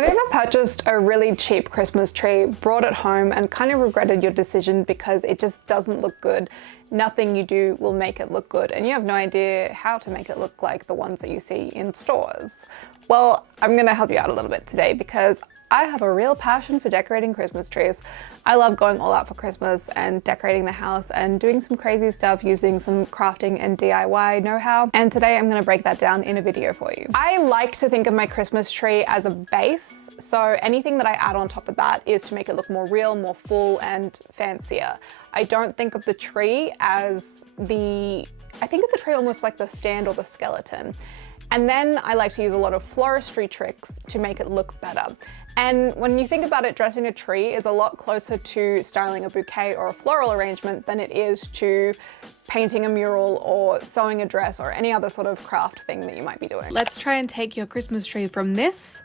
Have you ever purchased a really cheap Christmas tree, brought it home and kind of regretted your decision because it just doesn't look good? Nothing you do will make it look good and you have no idea how to make it look like the ones that you see in stores. Well, I'm gonna help you out a little bit today because I have a real passion for decorating Christmas trees. I love going all out for Christmas and decorating the house and doing some crazy stuff using some crafting and DIY know-how. And today I'm gonna break that down in a video for you. I like to think of my Christmas tree as a base, so anything that I add on top of that is to make it look more real, more full and fancier. I don't think of the tree as I think of the tree almost like the stand or the skeleton. And then I like to use a lot of floristry tricks to make it look better. And when you think about it, dressing a tree is a lot closer to styling a bouquet or a floral arrangement than it is to painting a mural or sewing a dress or any other sort of craft thing that you might be doing. Let's try and take your Christmas tree from this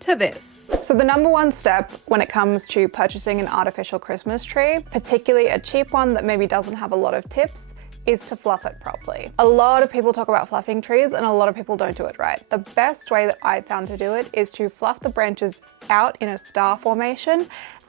to this. So the number one step when it comes to purchasing an artificial Christmas tree, particularly a cheap one that maybe doesn't have a lot of tips, is to fluff it properly. A lot of people talk about fluffing trees and a lot of people don't do it right. The best way that I've found to do it is to fluff the branches out in a star formation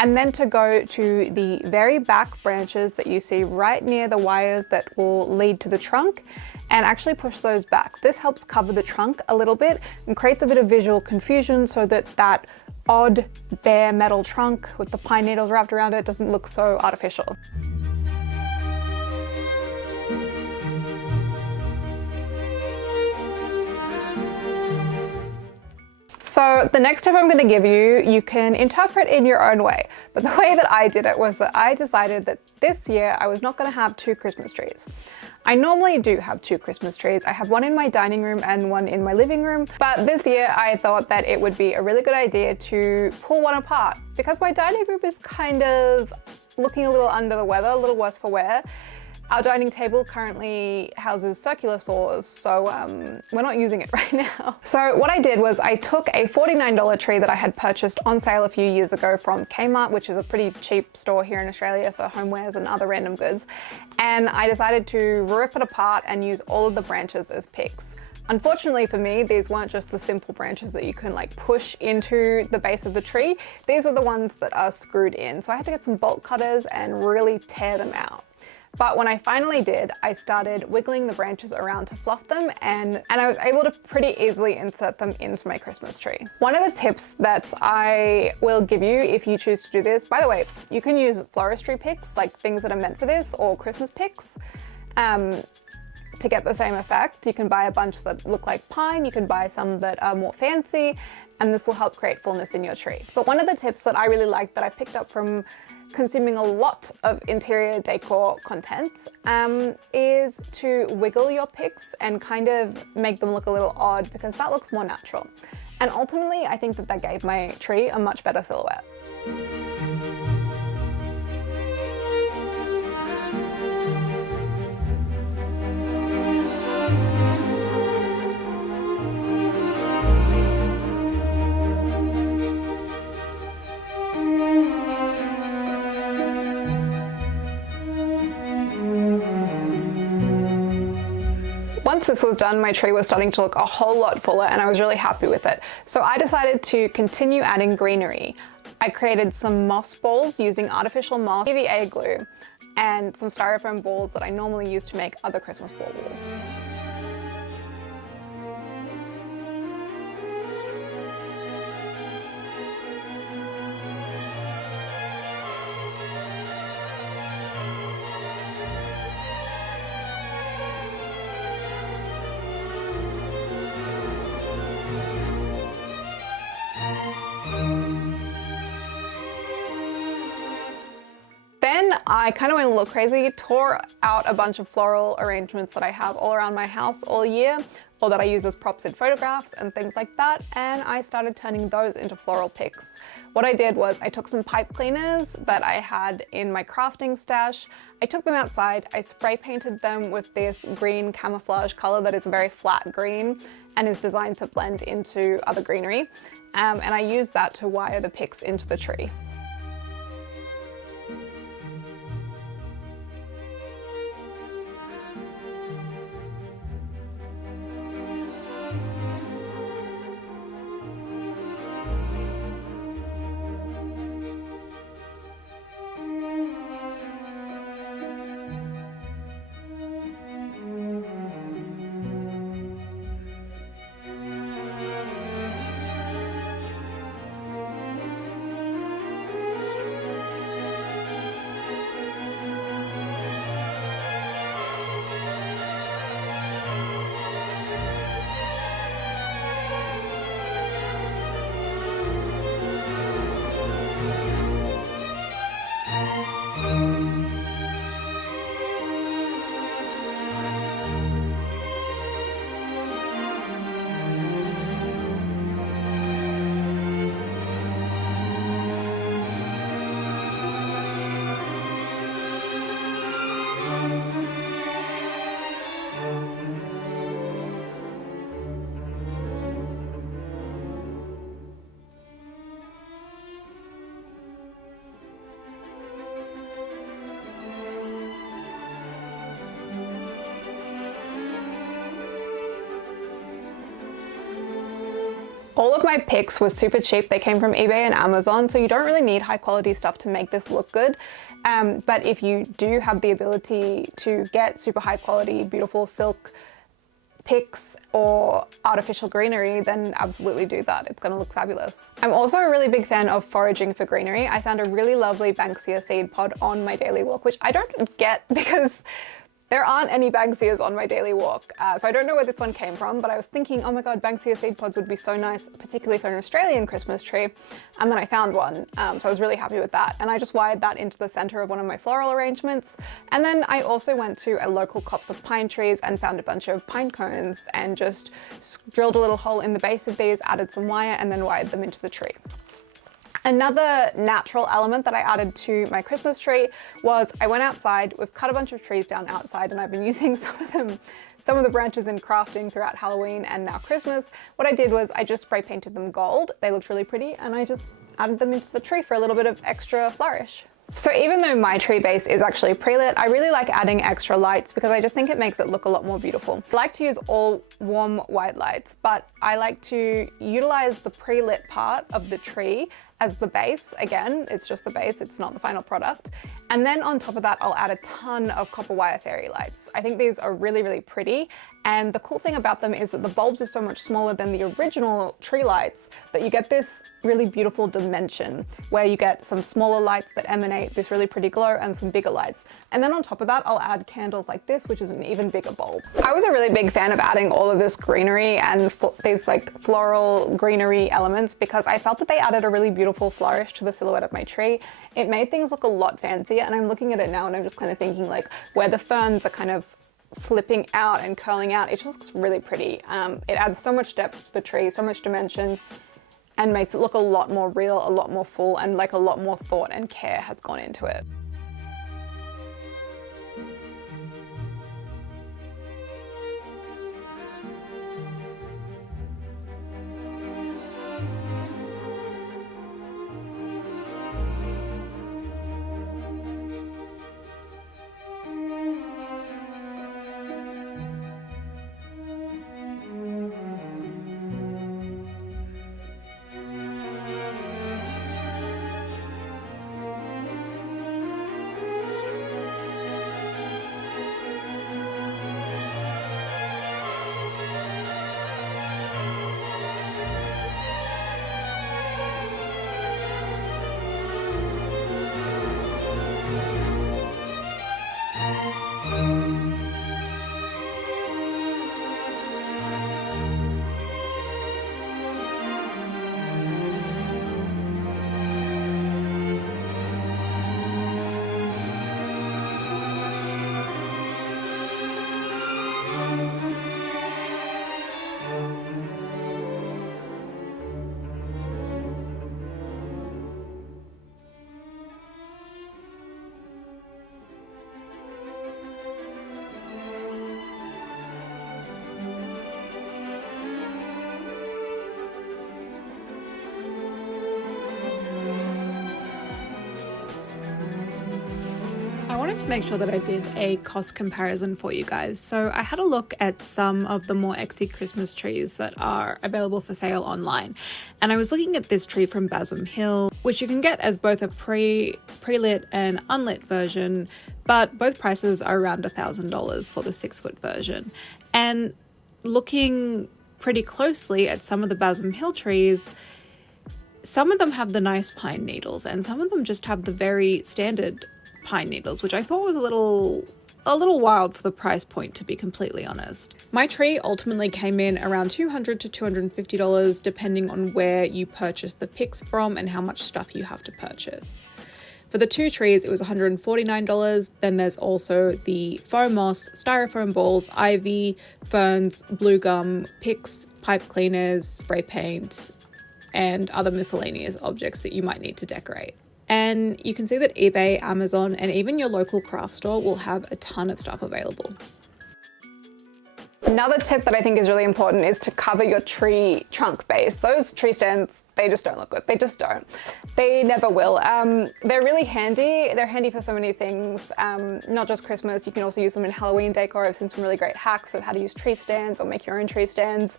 and then to go to the very back branches that you see right near the wires that will lead to the trunk and actually push those back. This helps cover the trunk a little bit and creates a bit of visual confusion so that that odd bare metal trunk with the pine needles wrapped around it doesn't look so artificial. So the next tip I'm going to give you, you can interpret in your own way. But the way that I did it was that I decided that this year I was not going to have two Christmas trees. I normally do have two Christmas trees. I have one in my dining room and one in my living room. But this year I thought that it would be a really good idea to pull one apart because my dining room is kind of looking a little under the weather, a little worse for wear. Our dining table currently houses circular saws, so we're not using it right now. So what I did was I took a $49 tree that I had purchased on sale a few years ago from Kmart, which is a pretty cheap store here in Australia for homewares and other random goods, and I decided to rip it apart and use all of the branches as picks. Unfortunately for me, these weren't just the simple branches that you can like push into the base of the tree. These were the ones that are screwed in. So I had to get some bolt cutters and really tear them out. But when I finally did, I started wiggling the branches around to fluff them and I was able to pretty easily insert them into my Christmas tree. One of the tips that I will give you if you choose to do this, by the way, you can use floristry picks, like things that are meant for this, or Christmas picks. To get the same effect. You can buy a bunch that look like pine, you can buy some that are more fancy, and this will help create fullness in your tree. But one of the tips that I really like that I picked up from consuming a lot of interior decor content is to wiggle your picks and kind of make them look a little odd because that looks more natural. And ultimately, I think that that gave my tree a much better silhouette. Once this was done, my tree was starting to look a whole lot fuller and I was really happy with it. So I decided to continue adding greenery. I created some moss balls using artificial moss, PVA glue, and some styrofoam balls that I normally use to make other Christmas balls. Then I kind of went a little crazy, tore out a bunch of floral arrangements that I have all around my house all year, or that I use as props in photographs and things like that, and I started turning those into floral picks. What I did was I took some pipe cleaners that I had in my crafting stash, I took them outside, I spray painted them with this green camouflage color that is a very flat green and is designed to blend into other greenery, and I used that to wire the picks into the tree. All of my picks were super cheap. They came from eBay and Amazon, so you don't really need high quality stuff to make this look good. But if you do have the ability to get super high quality, beautiful silk picks or artificial greenery, then absolutely do that. It's gonna look fabulous. I'm also a really big fan of foraging for greenery. I found a really lovely Banksia seed pod on my daily walk, which I don't get because there aren't any Banksias on my daily walk. So I don't know where this one came from, but I was thinking, oh my God, Banksia seed pods would be so nice, particularly for an Australian Christmas tree. And then I found one, so I was really happy with that. And I just wired that into the center of one of my floral arrangements. And then I also went to a local copse of pine trees and found a bunch of pine cones and just drilled a little hole in the base of these, added some wire, and then wired them into the tree. Another natural element that I added to my Christmas tree was I went outside. We've cut a bunch of trees down outside and I've been using some of the branches in crafting throughout Halloween and now Christmas. What I did was I just spray painted them gold. They looked really pretty and I just added them into the tree for a little bit of extra flourish. So even though my tree base is actually pre-lit, I really like adding extra lights because I just think it makes it look a lot more beautiful. I like to use all warm white lights, but I like to utilize the pre-lit part of the tree as the base. Again, it's just the base, it's not the final product. And then on top of that, I'll add a ton of copper wire fairy lights. I think these are really, really pretty. And the cool thing about them is that the bulbs are so much smaller than the original tree lights that you get this really beautiful dimension where you get some smaller lights that emanate this really pretty glow and some bigger lights. And then on top of that, I'll add candles like this, which is an even bigger bulb. I was a really big fan of adding all of this greenery and these like floral greenery elements because I felt that they added a really beautiful flourish to the silhouette of my tree. It made things look a lot fancier, and I'm looking at it now and I'm just kind of thinking like where the ferns are kind of flipping out and curling out, it just looks really pretty. It adds so much depth to the tree, so much dimension, and makes it look a lot more real, a lot more full, and like a lot more thought and care has gone into it. I wanted to make sure that I did a cost comparison for you guys. So I had a look at some of the more Exy Christmas trees that are available for sale online. And I was looking at this tree from Bassam Hill, which you can get as both a pre-lit and unlit version, but both prices are around $1,000 for the 6-foot version. And looking pretty closely at some of the Bassam Hill trees, some of them have the nice pine needles and some of them just have the very standard pine needles, which I thought was a little wild for the price point, to be completely honest. My tree ultimately came in around $200 to $250 depending on where you purchase the picks from and how much stuff you have to purchase. For the 2 trees, it was $149. Then there's also the foam moss, styrofoam balls, ivy, ferns, blue gum, picks, pipe cleaners, spray paints, and other miscellaneous objects that you might need to decorate. And you can see that eBay, Amazon, and even your local craft store will have a ton of stuff available. Another tip that I think is really important is to cover your tree trunk base. Those tree stands, they just don't look good. They just don't. They never will. They're really handy. They're handy for so many things, not just Christmas. You can also use them in Halloween decor. I've seen some really great hacks of how to use tree stands or make your own tree stands.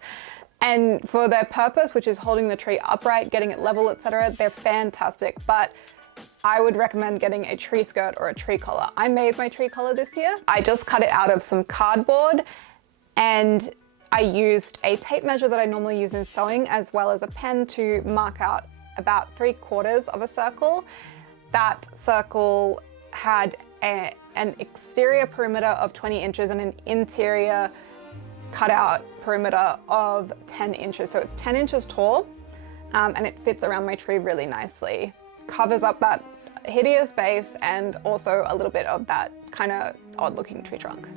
And for their purpose, which is holding the tree upright, getting it level, etc., they're fantastic. But I would recommend getting a tree skirt or a tree collar. I made my tree collar this year. I just cut it out of some cardboard, and I used a tape measure that I normally use in sewing, as well as a pen to mark out about 3/4 of a circle. That circle had an exterior perimeter of 20 inches and an interior cutout perimeter of 10 inches. So it's 10 inches tall, and it fits around my tree really nicely. Covers up that hideous base and also a little bit of that kind of odd looking tree trunk.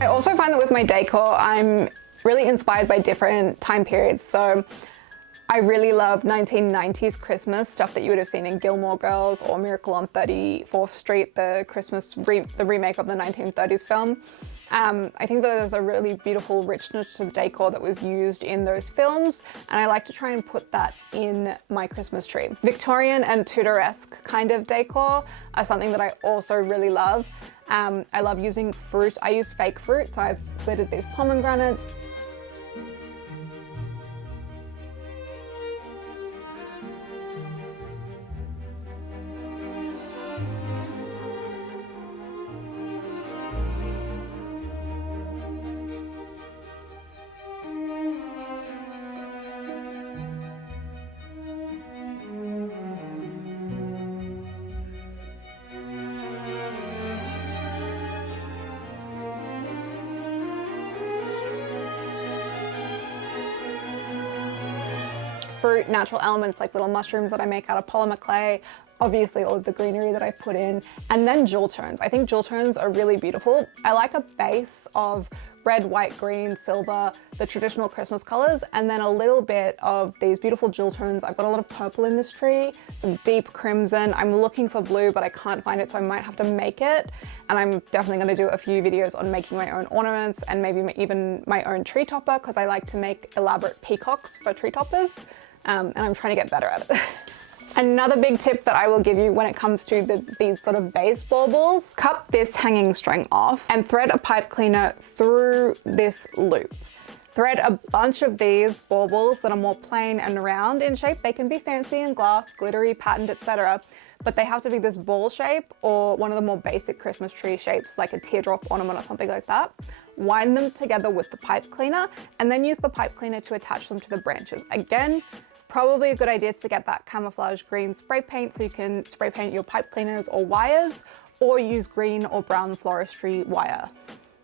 I also find that with my decor, I'm really inspired by different time periods. So I really love 1990s Christmas, stuff that you would have seen in Gilmore Girls or Miracle on 34th Street, the remake of the 1930s film. I think that there's a really beautiful richness to the decor that was used in those films, and I like to try and put that in my Christmas tree. Victorian and Tudoresque kind of decor are something that I also really love. I love using fruit. I use fake fruit, so I've glittered these pomegranates. Fruit, natural elements like little mushrooms that I make out of polymer clay, obviously all of the greenery that I put in, and then jewel tones. I think jewel tones are really beautiful. I like a base of red, white, green, silver, the traditional Christmas colors, and then a little bit of these beautiful jewel tones. I've got a lot of purple in this tree, some deep crimson. I'm looking for blue, but I can't find it, so I might have to make it. And I'm definitely gonna do a few videos on making my own ornaments and maybe even my own tree topper, because I like to make elaborate peacocks for tree toppers. And I'm trying to get better at it. Another big tip that I will give you when it comes to these sort of base baubles, cut this hanging string off and thread a pipe cleaner through this loop. Thread a bunch of these baubles that are more plain and round in shape. They can be fancy and glass, glittery, patterned, etc. But they have to be this ball shape or one of the more basic Christmas tree shapes, like a teardrop ornament or something like that. Wind them together with the pipe cleaner and then use the pipe cleaner to attach them to the branches. Again, probably a good idea to get that camouflage green spray paint so you can spray paint your pipe cleaners or wires, or use green or brown floristry wire.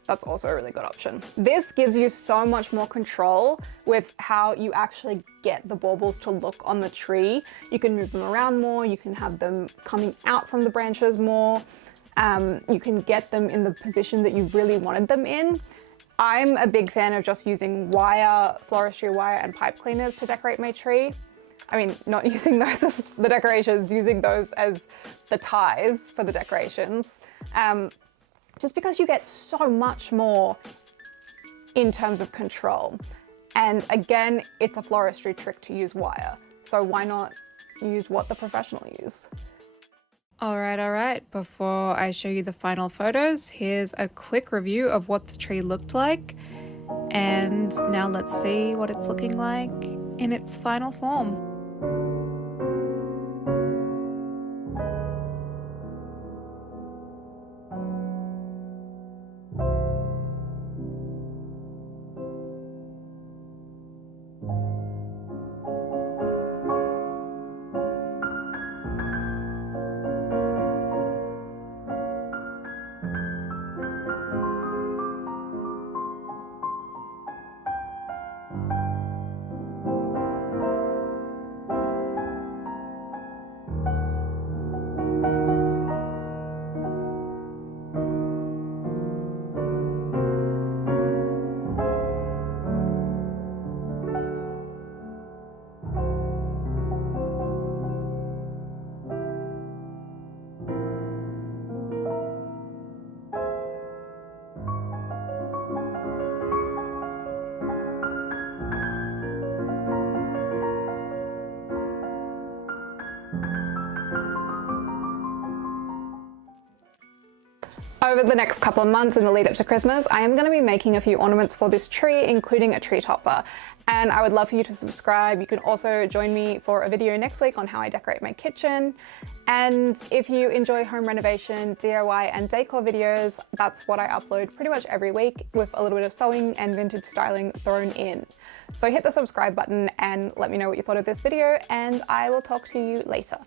That's also a really good option. This gives you so much more control with how you actually get the baubles to look on the tree. You can move them around more, you can have them coming out from the branches more, you can get them in the position that you really wanted them in. I'm a big fan of just using wire, floristry wire and pipe cleaners to decorate my tree. I mean, not using those as the decorations, using those as the ties for the decorations. Just because you get so much more in terms of control. And again, it's a floristry trick to use wire. So why not use what the professional use? All right. Before I show you the final photos, here's a quick review of what the tree looked like. And now let's see what it's looking like in its final form. Over the next couple of months in the lead up to Christmas, I am going to be making a few ornaments for this tree, including a tree topper. And I would love for you to subscribe. You can also join me for a video next week on how I decorate my kitchen. And if you enjoy home renovation, DIY and decor videos, that's what I upload pretty much every week with a little bit of sewing and vintage styling thrown in. So hit the subscribe button and let me know what you thought of this video, and I will talk to you later.